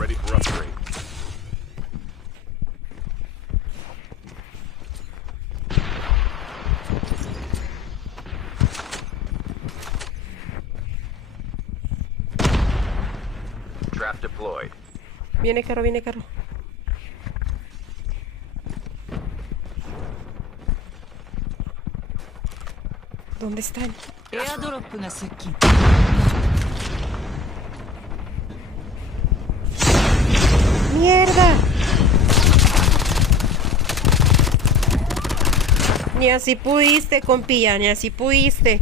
Ready for upgrade. Trap deployed. Viene carro, viene carro. ¿Dónde están? エアドロップが接近。 ¡Mierda! Ni así pudiste, compilla, ni así pudiste.